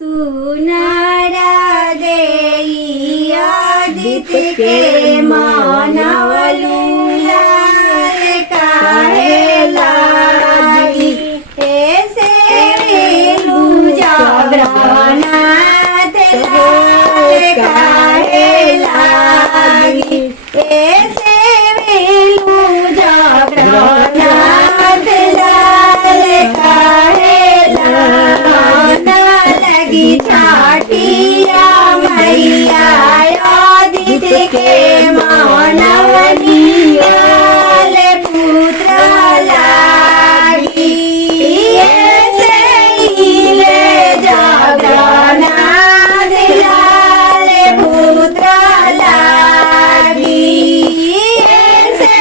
सुनारा देई आदित्य के मानवलूला काहे लागी ऐसे वेलू जागरनाथ काहे लागी ऐसे वेलू जागरनाथ काहे लागी छाटिया मैया आदित्य के मानवलिया पुत्र लागी ऐसे ले जागरनाथ लाल पुत्र लागी ऐसे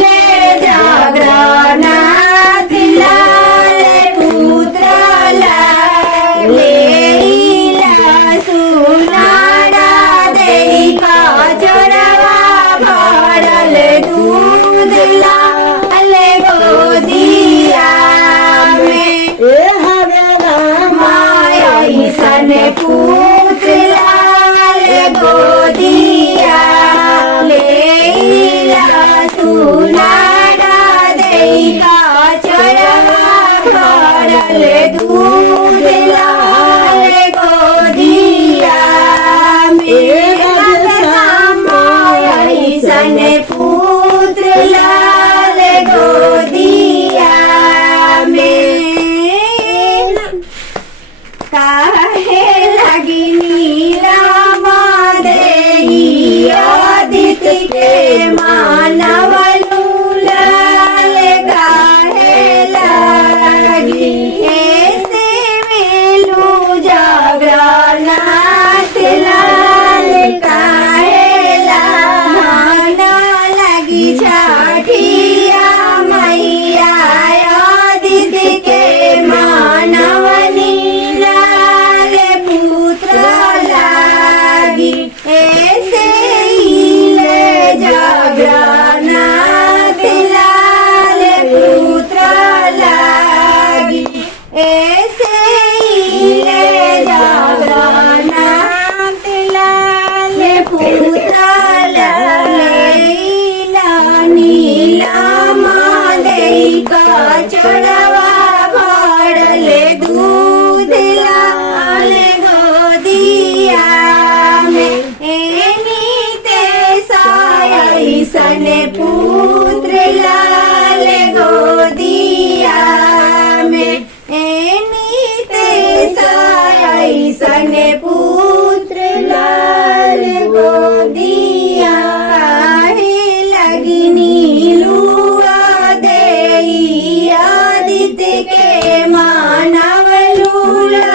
ले जागरनाथ लाल पुत्र लागी सुनारा देई का चोरवा भरल दूध लाल गोदिया में माया सन पुत्र लाल गोदिया लेला सुनारा देई का चोरवा भरल दूध लाल गोदिया सन पुत्र लाल गोदिया में काहे लगी नीलामा देई आदित्य के मानवलूला काहे लगी ऐसे वेलू जागरनाथ लाल काहे लगी छाटिया मैया आदित्य के मानवनी लाल पुत्र लागी ऐसे ले जागरनाथ लाल पुत्र लागी ऐसे ले जागरनाथ लाल पुत्र चढ़वा भरल दूध लाल गोदिया में एनीते सन पुत्र लाल गोदिया में एनीते सन पुत्र लाल गोदिया काहे लगी नीलुआ देई आदित्य के मानवलूला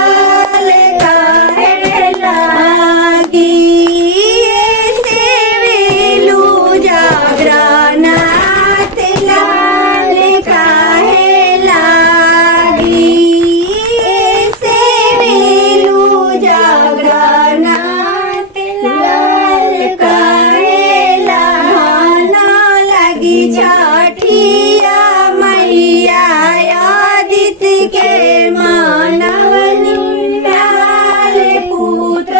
काहे लागी ऐसे वेलू जागरनाथ लाल काहे लागी ऐसे वेलू जागरनाथ लाल काहे लगी छाटिया मैया आदित्य के मानवनी लाल पुत्र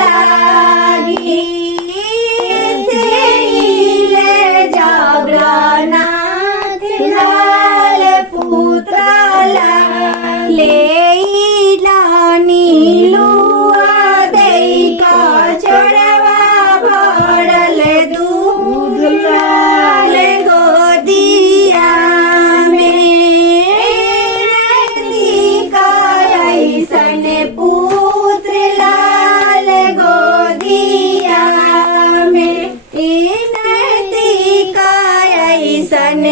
लागी ऐसे ले जागरनाथ लाल पुत्र लेला नीलुआ देई का चढ़वा भरल दूध लाल गोदिया सन पुत्र लाल गोदिया में सन